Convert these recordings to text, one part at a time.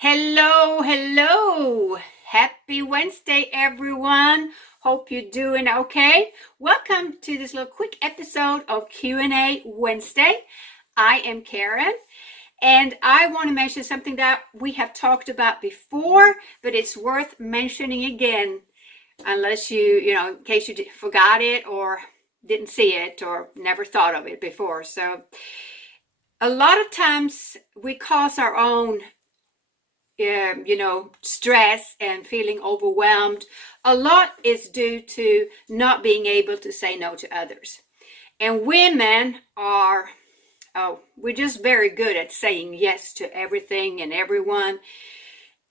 Hello, hello. Happy Wednesday, everyone. Hope you're doing okay. Welcome to this little quick episode of Q&A Wednesday. I am Karen, and I want to mention something that we have talked about before, but it's worth mentioning again, unless in case you forgot it or didn't see it or never thought of it before. So a lot of times we cause our own stress and feeling overwhelmed. A lot is due to not being able to say no to others. And women we're just very good at saying yes to everything and everyone.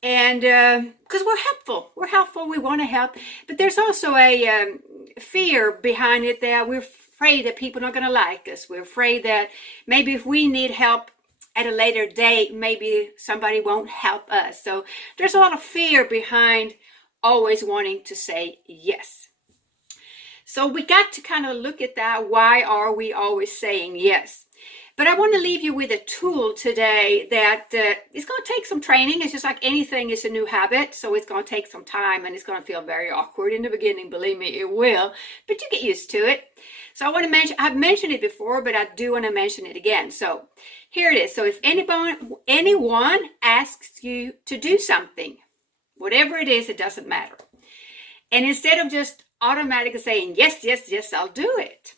And because we're helpful, we want to help. But there's also a fear behind it that we're afraid that people are not going to like us. We're afraid that maybe if we need help at a later date, maybe somebody won't help us. So there's a lot of fear behind always wanting to say yes. So we got to kind of look at that. Why are we always saying yes? But I want to leave you with a tool today that it's going to take some training. It's just like anything is a new habit. So it's going to take some time and it's going to feel very awkward in the beginning. Believe me, it will. But you get used to it. So I want to mention, I've mentioned it before, but I do want to mention it again. So here it is. So if anyone asks you to do something, whatever it is, it doesn't matter. And instead of just automatically saying, yes, yes, yes, I'll do it.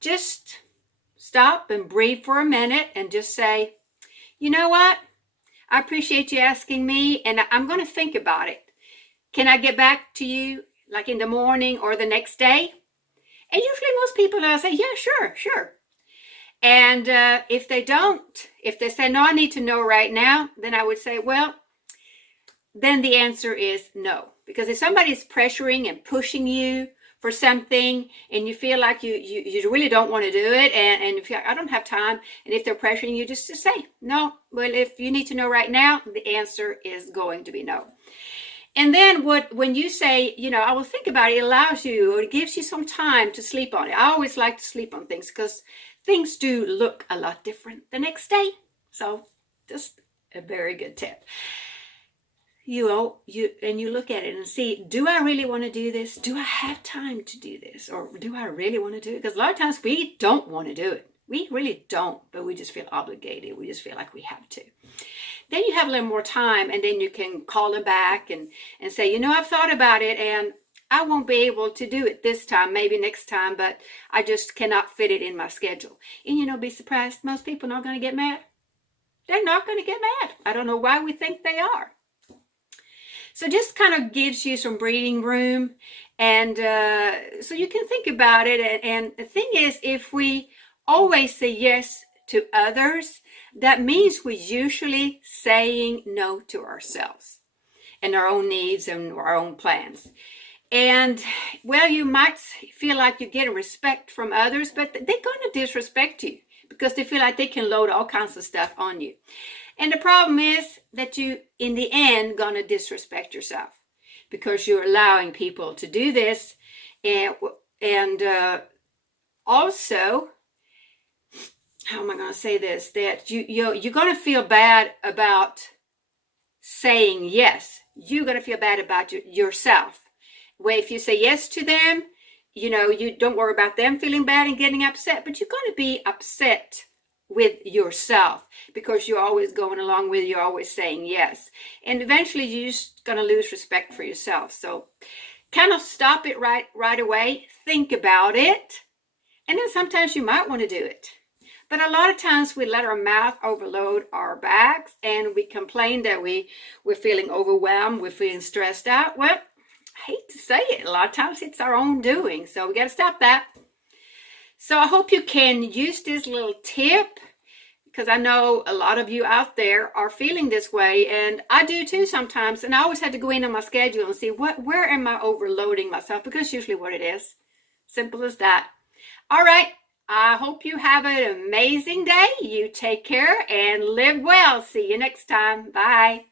Just stop and breathe for a minute and just say, you know what? I appreciate you asking me and I'm going to think about it. Can I get back to you like in the morning or the next day? And usually most people will say, yeah, sure. And if they say, no, I need to know right now, then I would say, well, then the answer is no. Because if somebody's pressuring and pushing you for something and you feel like you really don't want to do it and you feel like I don't have time, and if they're pressuring you, just to say no. Well, if you need to know right now, the answer is going to be no. And then when you say, I will think about it, it allows you, or it gives you some time to sleep on it. I always like to sleep on things because things do look a lot different the next day. So just a very good tip. You look at it and see, do I really want to do this? Do I have time to do this? Or do I really want to do it? Because a lot of times we don't want to do it. We really don't, but we just feel obligated. We just feel like we have to. Then you have a little more time, and then you can call them back and say, I've thought about it, and I won't be able to do it this time, maybe next time, but I just cannot fit it in my schedule. And be surprised, most people are not going to get mad. They're not going to get mad. I don't know why we think they are. So just kind of gives you some breathing room, and so you can think about it. And the thing is, if we always say yes to others, that means we're usually saying no to ourselves and our own needs and our own plans. And, well, you might feel like you're getting respect from others, but they're going to disrespect you because they feel like they can load all kinds of stuff on you. And the problem is that you, in the end, going to disrespect yourself because you're allowing people to do this. And also, how am I going to say this? That you're going to feel bad about saying yes. You're going to feel bad about yourself. Where if you say yes to them, you don't worry about them feeling bad and getting upset, but you're going to be upset with yourself because you're always going along with, you're always saying yes. And eventually you're just going to lose respect for yourself. So kind of stop it right away. Think about it. And then sometimes you might want to do it. But a lot of times we let our mouth overload our backs and we complain that we're feeling overwhelmed, we're feeling stressed out. Well, I hate to say it, a lot of times it's our own doing. So we got to stop that. So I hope you can use this little tip because I know a lot of you out there are feeling this way, and I do too sometimes. And I always had to go in on my schedule and see where am I overloading myself, because usually what it is. Simple as that. All right. I hope you have an amazing day. You take care and live well. See you next time. Bye.